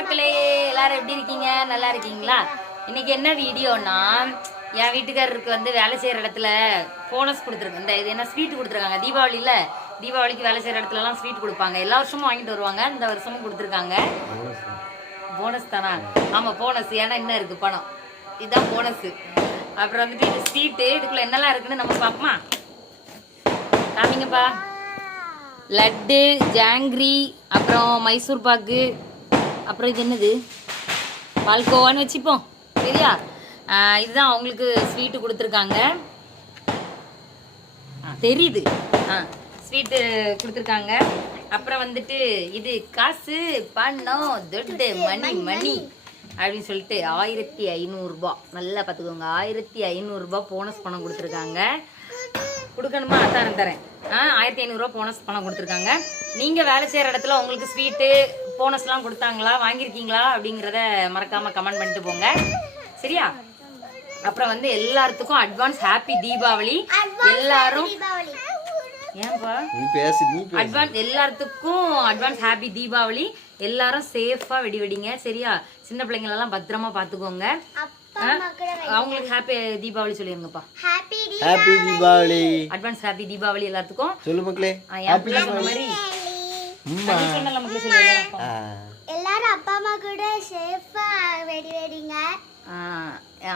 மக்களே, எல்லாரும் எப்படி இருக்கீங்க? நல்லா இருக்கீங்களா? இன்னைக்கு என்ன வீடியோனா, என் வீட்டுக்காரருக்கு வந்து வேலை செய்யற இடத்துல போனஸ் கொடுத்துருக்கு. இந்த இது என்ன ஸ்வீட் கொடுத்துருக்காங்க. தீபாவளிக்கு வேலை செய்யற இடத்துல எல்லாம் ஸ்வீட் கொடுப்பாங்க. எல்லா வருஷமும் வாங்கிட்டு வருவாங்க. இந்த வருஷமும் கொடுத்துருக்காங்க. போனஸ் தானா? ஆமா போனஸ். ஏன்னா என்ன இருக்கு பணம், இதுதான் போனஸ். அப்புறம் வந்துட்டு இது ஸ்வீட்டு, இதுக்குள்ள என்னெல்லாம் இருக்குன்னு நம்ம பார்ப்போமா? காமிங்கப்பா. லட்டு, ஜாங்கிரி, அப்புறம் மைசூர் பாக்கு, அப்புறம் இது என்னது, பால்கோவான்னு வச்சுப்போம் சரியா. இதுதான் அவங்களுக்கு ஸ்வீட்டு கொடுத்துருக்காங்க. தெரியுது, ஸ்வீட்டு கொடுத்துருக்காங்க. அப்புறம் வந்துட்டு இது காசு, பணம், தொட்டு மணி அப்படின்னு சொல்லிட்டு 1500 ரூபா. நல்லா பார்த்துக்கோங்க, 1500 ரூபா போனஸ் பணம் கொடுத்துருக்காங்க. கொடுக்கணுமா? தரேன். 1500 ரூபா போனஸ் பணம் கொடுத்துருக்காங்க. நீங்கள் வேலை செய்கிற இடத்துல உங்களுக்கு ஸ்வீட்டு போனஸ்லாம் கொடுத்தாங்களா, வாங்கியிருக்கீங்களா அப்படிங்கிறத மறக்காமல் கமெண்ட் பண்ணிட்டு போங்க சரியா. அப்புறம் வந்து எல்லாத்துக்கும் அட்வான்ஸ் ஹாப்பி தீபாவளி. எல்லாரும் ஏன்பா அட்வான்ஸ், எல்லாத்துக்கும் அட்வான்ஸ் ஹாப்பி தீபாவளி. எல்லாரும் சேஃபா வெடிங்க சரியா. சின்ன பிள்ளைங்களெல்லாம் பத்திரமா பார்த்துக்கோங்க. அவங்களுக்கு ஹாப்பி தீபாவளி சொல்லிருங்கப்பா. Happy Deepavali, advance happy Deepavali எல்லாத்துக்கும். சொல்லு மக்களே. ஹாப்பி சொன்ன மாதிரி சொன்னல மக்களே சொல்லுங்க. எல்லாரும் அப்பா அம்மா கூட சேஃபா வெடிங்க.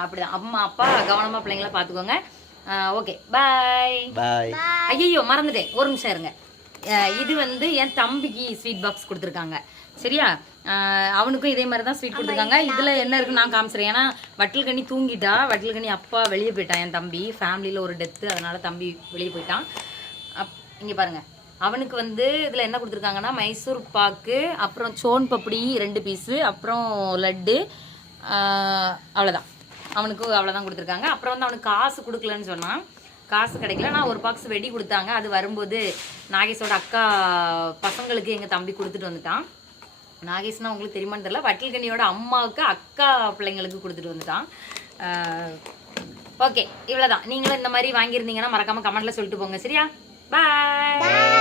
அப்படிதான் அம்மா அப்பா கவனமா பிள்ளைங்கள பாத்துக்கோங்க. ஓகே பாய் பாய். ஐயோ மறந்துட்டேன், ஒரு நிமிஷம் இருங்க. இது வந்து என் தம்பிக்கு ஸ்வீட் பாக்ஸ் கொடுத்துருக்காங்க சரியா. அவனுக்கும் இதே மாதிரி தான் ஸ்வீட் கொடுத்துருக்காங்க. இதில் என்ன இருக்குன்னு நான் காமிச்சிடுறேன். ஏன்னா வட்டல்கனி தூங்கிட்டா. வட்டல்கனி அப்பா வெளியே போயிட்டான். என் தம்பி ஃபேமிலியில் ஒரு டெத்து, அதனால தம்பி வெளியே போயிட்டான். இங்கே பாருங்கள், அவனுக்கு வந்து இதில் என்ன கொடுத்துருக்காங்கன்னா மைசூர் பாக்கு, அப்புறம் சோன் பப்படி 2 பீஸு, அப்புறம் லட்டு, அவ்வளோதான். அவனுக்கு அவ்வளோதான் கொடுத்துருக்காங்க. அப்புறம் வந்து அவனுக்கு காசு கொடுக்கலன்னு சொன்னான். காசு கிடைக்கல. நான் ஒரு பாக்ஸ் வெடி கொடுத்தாங்க. அது வரும்போது நாகேஷோட அக்கா பசங்களுக்கு எங்கள் தம்பி கொடுத்துட்டு வந்துட்டான். நாகேஷ்னா உங்களுக்கு தெரியுமான்னு தெரியல, வட்டல்கனியோட அம்மாவுக்கு அக்கா பிள்ளைங்களுக்கு கொடுத்துட்டு வந்துட்டான். ஓகே இவ்வளோதான். நீங்களும் இந்த மாதிரி வாங்கியிருந்தீங்கன்னா மறக்காமல் கமெண்ட்டில் சொல்லிட்டு போங்க சரியா. பாய்.